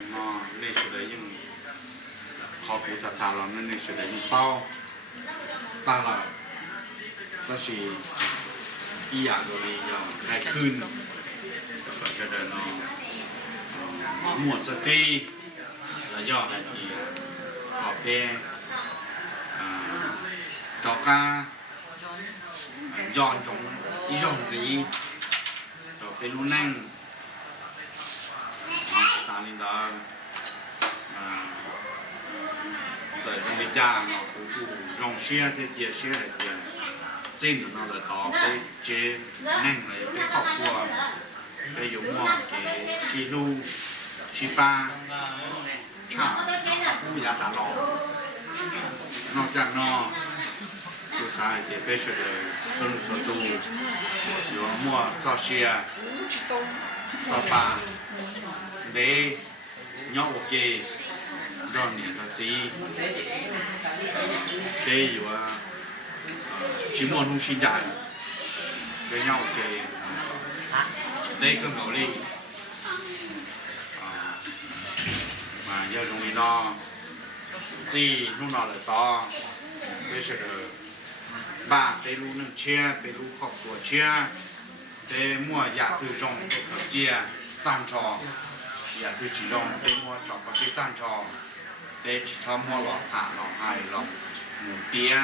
那时的用考古他他了，那时的用包，当了，那是一样的要开ขึ้นก็จะเดินเนาะหมวดสตรีแล้วย่ออะไรอีกขอบเพจอกาย้อนจงอีจงสีต่อเป็นรู้นั่งสตาลินดา在这里家呢，用些的这些的真的那个到被接弄了被ครอบครัวไปอยู่หม้อ给西路西巴ชาผู้ยาตาหลอกนอกจากนอกผู้ชายเด็กไปช่วยเลยคนชวนดูอยู่หม้อเจ้าเชียเจ้าป่าเด็กย่อโอเครอนเนี่ยก็จีเด็กอยู่ว่าชิมอนุ่งชินใหญ่เด็กย่อโอเคเด็กก็เหงาเลยมาเยอะตรงนี้เนาะจีนู่นนอนเลยต่อไปเฉยบ้านไปรู้นึงเชียไปรู้ครอบครัวเชียไปมั่วอยากคือจงไปเขเจียตั้งชออยากคือจีจงไปมั่วจอบกับไปตั้งชอไปชอบมั่วหลอกหาหลอกหายหลอกหมูเตี้ย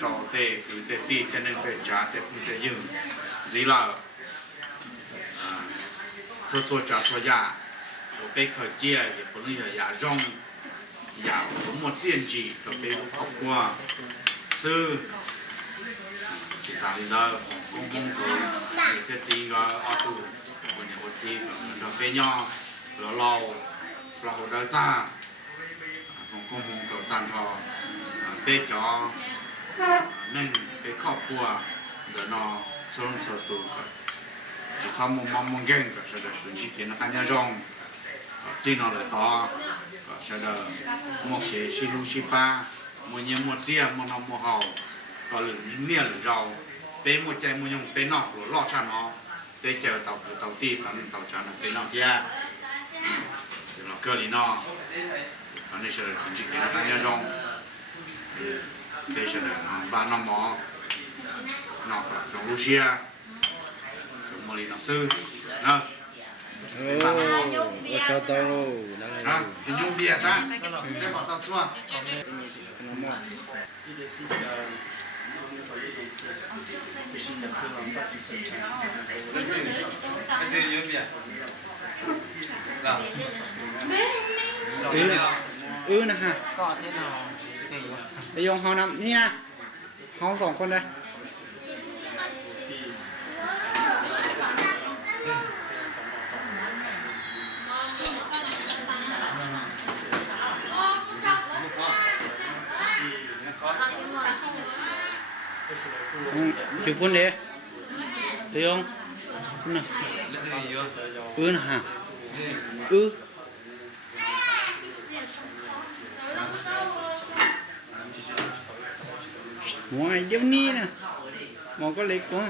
จอเตะคือเตะตีจะนึงเตะจ่าเตะพูดเตะยืนจีละส่วนจากตัวยาไปเขเจีย也不能อย่าจงอย่าผมหมดเสียนจีจะไปครอบครัวซื้อ其他领导公公做每天自己个阿杜，我自己个那边样老的大，公个单套，被叫能被靠谱啊，的那从这都个，就他们忙干个是的，春季天的寒假中，经常来打，是的，莫些西路西巴，莫年莫接莫那莫好。ก็เนี่ยเราเป็นมวยใจมวยยงเป็นนอกหรือลอดชาเนาะเป็นเจอเต่าตีตอนนี้เต่าจานเป็นนอกแย่เราเกิดนี่เนาะตอนนี้เชื่อถึงที่เกิดอะไรยังเป็นเชื่อบ้านน้องหมอนอกจงรูเชียจงมอลีนักซื้อนะบ้านน้องหมอชอบโตนะเป็นยุ่งเบียร์ซะได้บอกต่อชั่วนะฮะก็เท่าไปยงเฮานำนี่นะเฮาสองคนเลยจุดพุ่นเด้เดี๋ยวน่ะนะฮะหัวไอ้เดี๋ยวนี้นะหมอก็เล็กกว่า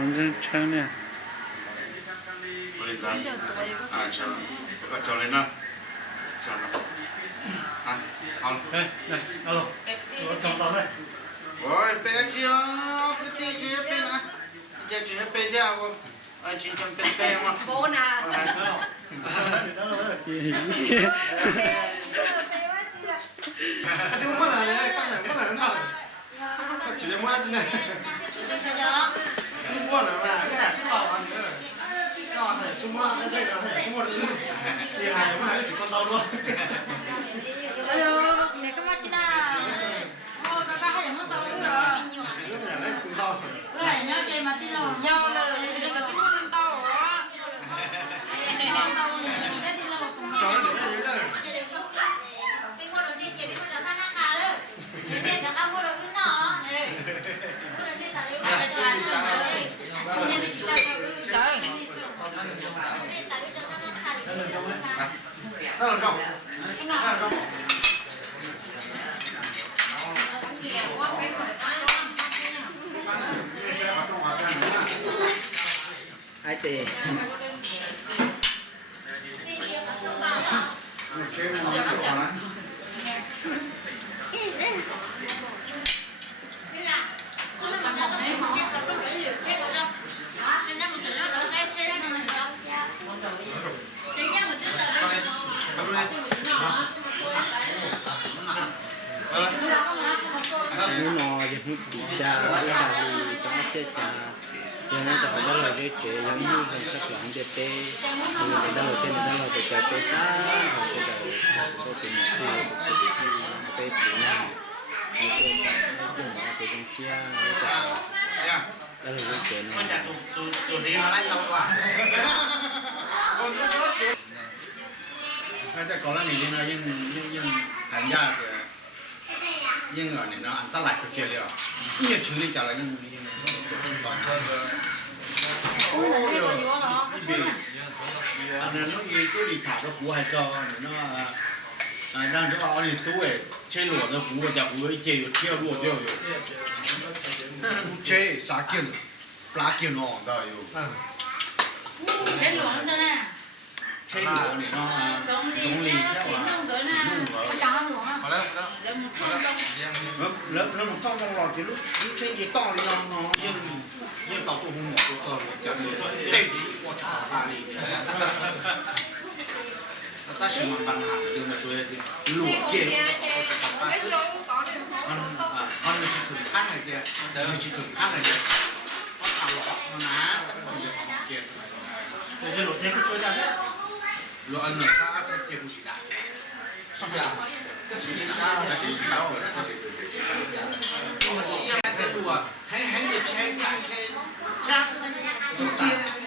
มันจะใช่เนี่ยบริษัทใช่ก็จอเลยนะจอนะเอาต้องต่อเลยโอ้ยเป็ดเชียวเป็ดเชียวเป็นนะจะเชียวเป็ดเดียวไอ้ชิ้นจำเป็นเป็ดมั้งโบนาดูเมื่อไหร่เลยก็อย่างเมื่อไหร่นั่นจุดยังเมื่อไหร่จุดไหนดูเมื่อไหร่มาแค่ชั่วโมงนึงก็ให้ชั่วโมงไม่ใช่ก็ให้ชั่วโมงนึงนี่หายเมื่อไหร่จุดต่อด้วยเออเนี่ยก็มาจีน่าโอ้ก็ให้อย่างเมื่อตอน อยากได้คุณต่อ nhau chơi mà tí lò nhau là chơi mà tí con tàu á con tàu này cái tí lò không จอยเดี๋ยวได้เลย เป็นคนเราดีเก็บเป็นคนเราท่านาคาเลยเด็กนะครับพวกเราขึ้นหนอพวกเราดีแต่เรื่องอะไรตัวเสื่อมเลยเนี่ยในจิตใจเราคือใจแต่รู้จักท่านาคาหรือไม่นะคะ ถ้าเราชอบ ไอเตะ เชฟมันจะบอกนะ nó nò thì nó bị xa cái là vì có chết xa cho nên là đó là cái chế giống như là các loại đẹp tê thì đó là tên đó là cái tê xa hoặc cái đầu có tiền cái chủ nào thì tôi dùng cái trong xe đó là cái chế มัน nó จะตัวนี้มาไล่เรากว่า แต่ก่อนแล้วนี่นะยังหายากเลยยังอ่ะเนี่ยเนาะอันตรายก็เจอเลยอ่ะยังถือได้จากอะไรยังก่อนโอ้ยบีอันนั้นน้องยีตู้ดีถามว่ากูให้จอเนี่ยเนาะนั่นจะเอาเนี่ยตู้เอ๋ใช้หลวดแล้วกูจะกูไอ้เจียวเที่ยวหลวดเที่ยวอยู่ใช้สากินปลากินอ่อนได้อยู่ chế lúa nữa nè ใช้หลวดเนี่ยเนาะตรงลีใช่ chỉ ป่ะ nông tới nè trắng lúa พอแล้วพอแล้ว để một thang đông แล้วมันต้องรอกี่ลูกใช้ยี่ต้องเลยน้องยังต่อตัวหัวตัวซอยจะเด็กว่าชอบปาลีแล้วถ้าชิมมันปัญหาเรื่องมาช่วยหลวกเกี่ยวมันจะถึงขั้นไหนเดียวมันจะถึงขั้นไหนเดียวเพราะข่าวหลอกมันนะมันจะเกี่ยวแต่จะหลวกเทก็ช่วยได้หลวกอันหนึ่งถ้าจะเกี่ยวผู้ชายชอบอย่าง我需要个路啊，还得拆，加，中间。